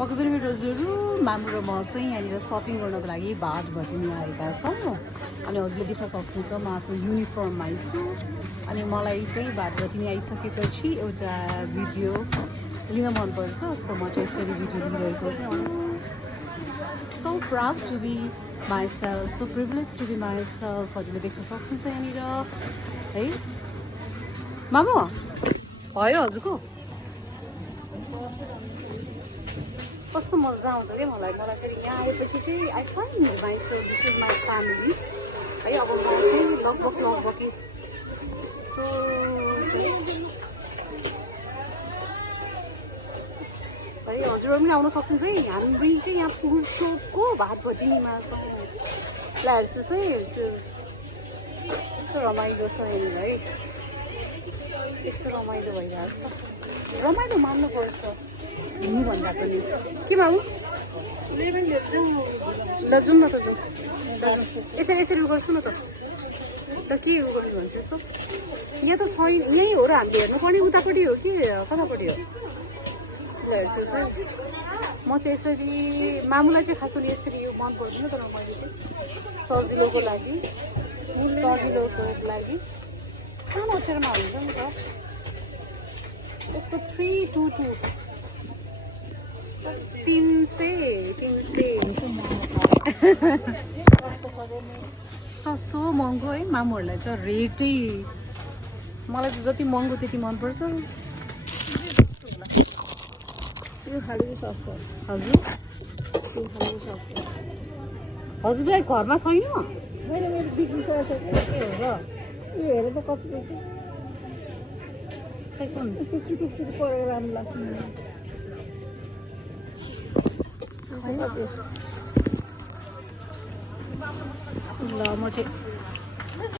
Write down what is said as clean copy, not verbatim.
पक्कै पनि मेरो हजुरहरू मामु र म चाहिँ यहाँनिर सपिङ गर्नको लागि भात भटिनी आएका छौँ। अनि हजुरले देख्न सक्नुहुन्छ म आफ्नो युनिफर्ममा छु। अनि मलाई चाहिँ भात भटिनी आइसकेपछि एउटा भिडियो लिन मनपर्छ, सो म चाहिँ यसरी भिडियो लिइरहेको छु। So proud to be myself, so privilege to be myself. हजुरले देख्न सक्नुहुन्छ यहाँनिर है। मामु भयो हजुरको कस्तो मजा आउँछ क्या मलाई फेरि यहाँ आएपछि चाहिँ I find myself, this is my family है। अब म चाहिँ लगभग यस्तो है हजुरहरू पनि आउन सक्नुहुन्छ है। हामी चाहिँ यहाँ फुल सोपको भात भटिनीमा छौँ। ल हेर्नुहोस् है, यस्तो रमाइलो छ यहाँनिर है, यस्तो रमाइलो भइरहेको छ। रमाइलो मान्नुपर्छ हुनुभन्दा पनि के बाबु। ल जाउँ न त, जाउँ यसरी गर्छु न त के गर्नु भन्छ यस्तो। यहाँ त छैन, यहीँ हो र हामीले हेर्नुपर्ने, उतापट्टि हो कि कतापट्टि हो। ल हेर्छु है, म चाहिँ यसरी मामुलाई चाहिँ खास गरी यसरी यो मन पर्दैन, तर मैले चाहिँ सजिलोको लागि सानो अक्षरमा हुन्छ नि त। यसको 322 सस्तो महँगो है। मामुहरूलाई त रेटै, मलाई चाहिँ जति महँगो त्यति मनपर्छ। यो खालि सस्तो हजुर, यो खालि सस्तो हजुरलाई घरमा छैन। मैले बिक्री गरेको के हो र यो हेर त कति पैसा टुक्टुक परेर राम्रो लाग्छ ल। म चाहिँ